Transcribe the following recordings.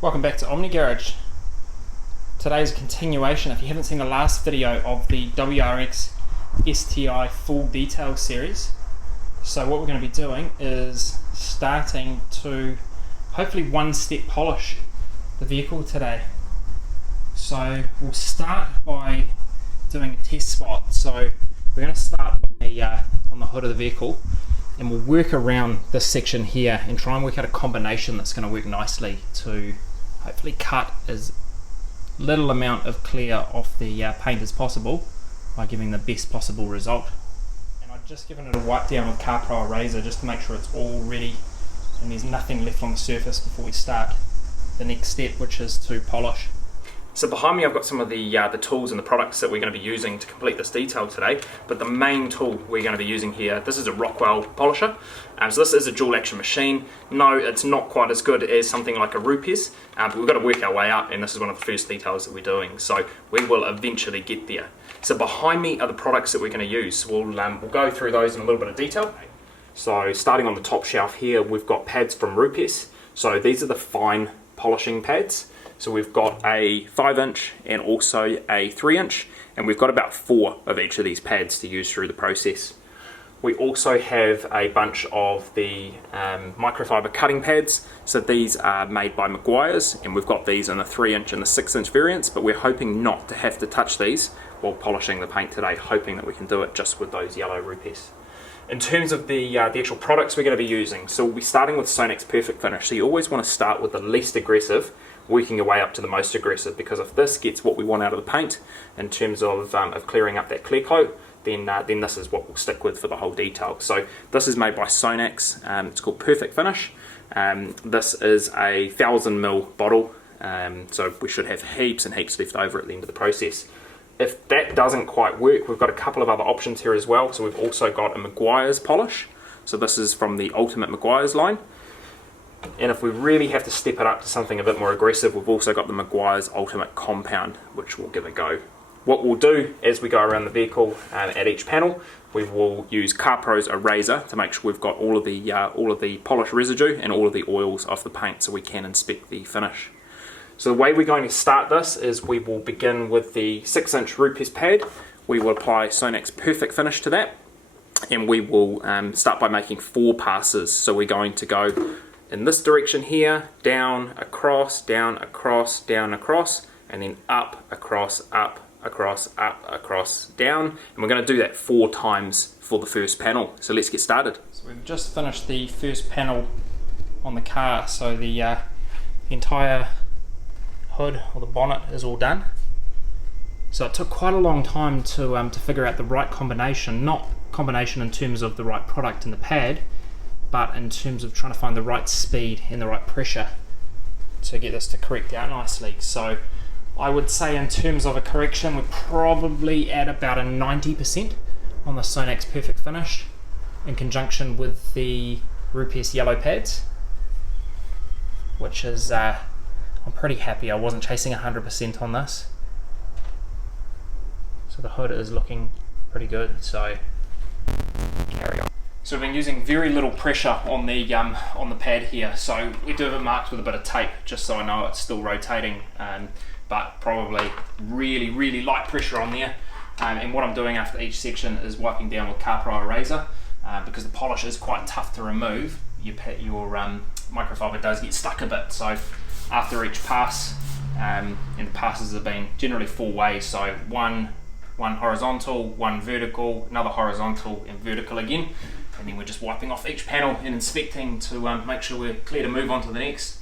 Welcome back to Omni Garage. Today's a continuation, if you haven't seen the last video, of the WRX STi Full Detail Series. So what we're going to be doing is starting to hopefully one-step polish the vehicle today. So we'll start by doing a test spot. So we're going to start on the hood of the vehicle, and we'll work around this section here and try and work out a combination that's going to work nicely to hopefully cut as little amount of clear off the paint as possible by giving the best possible result. And I've just given it a wipe down with CarPro Eraser just to make sure it's all ready and there's nothing left on the surface before we start the next step, which is to polish. So behind me I've got some of the tools and the products that we're going to be using to complete this detail today, but the main tool we're going to be using here, this is a Rockwell polisher. So this is a dual action machine. No, it's not quite as good as something like a Rupes, but we've got to work our way up, and this is one of the first details that we're doing, so we will eventually get there. So behind me are the products that we're going to use. We'll go through those in a little bit of detail. So starting on the top shelf here, we've got pads from Rupes. So these are the fine polishing pads. So we've got a 5-inch and also a 3-inch, and we've got about 4 of each of these pads to use through the process. We also have a bunch of the microfibre cutting pads. So these are made by Mcguire's, and we've got these in the 3-inch and the 6-inch variants, but we're hoping not to have to touch these while polishing the paint today, hoping that we can do it just with those yellow Rupes. In terms of the actual products we're going to be using, so we'll be starting with Sonax Perfect Finish. So you always want to start with the least aggressive, working your way up to the most aggressive, because if this gets what we want out of the paint in terms of clearing up that clear coat, then this is what we'll stick with for the whole detail. So this is made by Sonax. It's called Perfect Finish. This is a 1000ml bottle, so we should have heaps and heaps left over at the end of the process. If that doesn't quite work, we've got a couple of other options here as well. So we've also got a Mcguire's polish. So this is from the Ultimate Mcguire's line. And if we really have to step it up to something a bit more aggressive, we've also got the Mcguire's Ultimate Compound, which we'll give a go. What we'll do as we go around the vehicle at each panel, we will use CarPro's Eraser to make sure we've got all of the polish residue and all of the oils off the paint so we can inspect the finish. So the way we're going to start this is we will begin with the 6-inch Rupes pad. We will apply Sonax Perfect Finish to that, and we will start by making 4 passes. So we're going to go in this direction here, down, across, down, across, down, across, and then up, across, up, across, up, across, down. And we're going to do that 4 times for the first panel. So let's get started. So we've just finished the first panel on the car. So the entire hood or the bonnet is all done. So it took quite a long time to figure out the right combination, not combination in terms of the right product in the pad, but in terms of trying to find the right speed and the right pressure to get this to correct out nicely. So I would say in terms of a correction, we're probably at about a 90% on the Sonax Perfect Finish in conjunction with the Rupes Yellow Pads, which is I'm pretty happy. I wasn't chasing 100% on this. So the hood is looking pretty good, so carry on. So we've been using very little pressure on the pad here, so we do have it marked with a bit of tape just so I know it's still rotating, but probably really light pressure on there. And what I'm doing after each section is wiping down with CarPro Eraser, because the polish is quite tough to remove. Your microfiber does get stuck a bit, so after each pass, and the passes have been generally 4 ways, so one horizontal, one vertical, another horizontal and vertical again, and then we're just wiping off each panel and inspecting to make sure we're clear to move on to the next.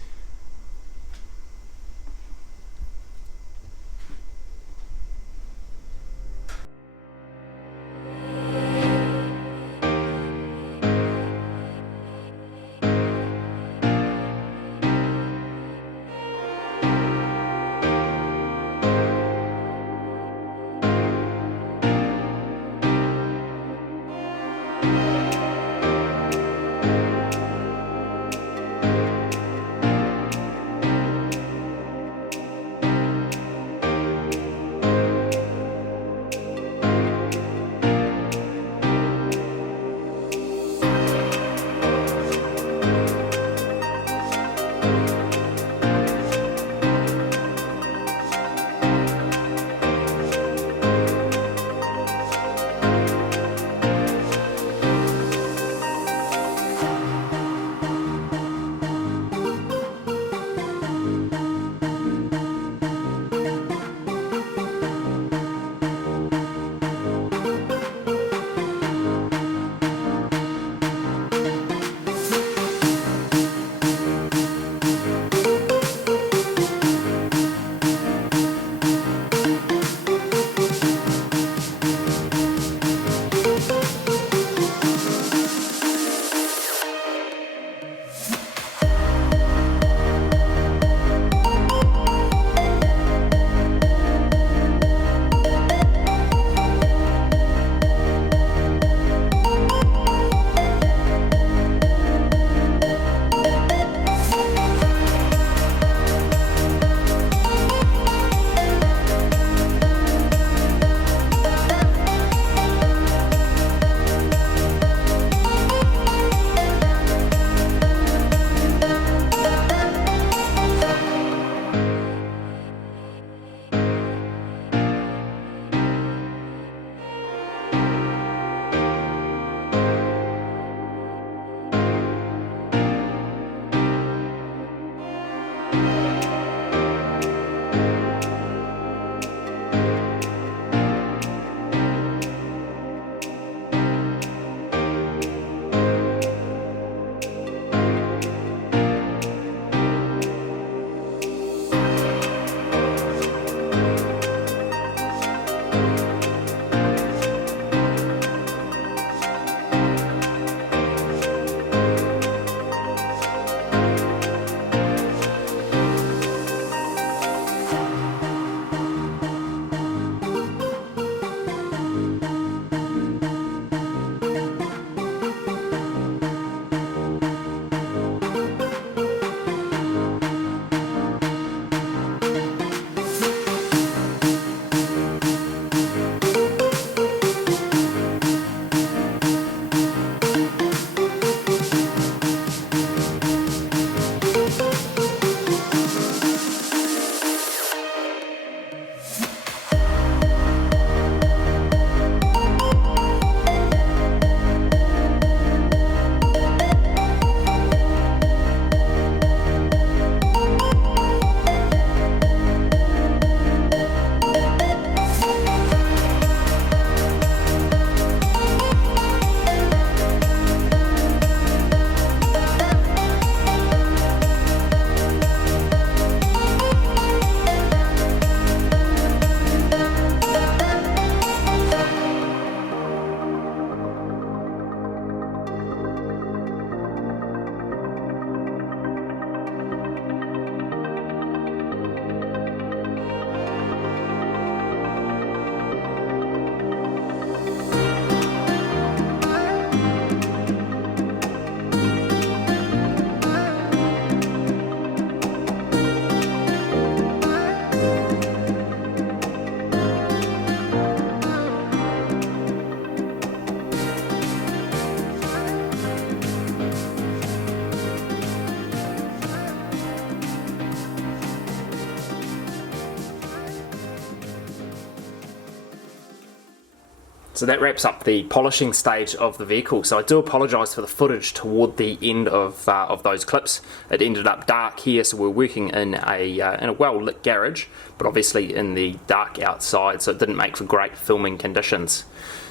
So that wraps up the polishing stage of the vehicle. So I do apologise for the footage toward the end of those clips. It ended up dark here, so we're working in a well-lit garage, but obviously in the dark outside, so it didn't make for great filming conditions.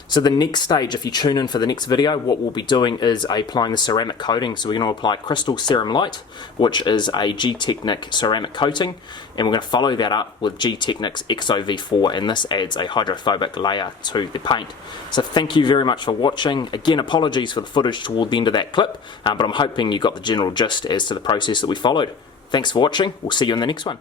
So the next stage, if you tune in for the next video, what we'll be doing is applying the ceramic coating. So we're going to apply Crystal Serum Light, which is a G-Technic ceramic coating, and we're going to follow that up with G-Technic's XOV4, and this adds a hydrophobic layer to the paint. So thank you very much for watching. Again, apologies for the footage toward the end of that clip, but I'm hoping you got the general gist as to the process that we followed. Thanks for watching. We'll see you in the next one.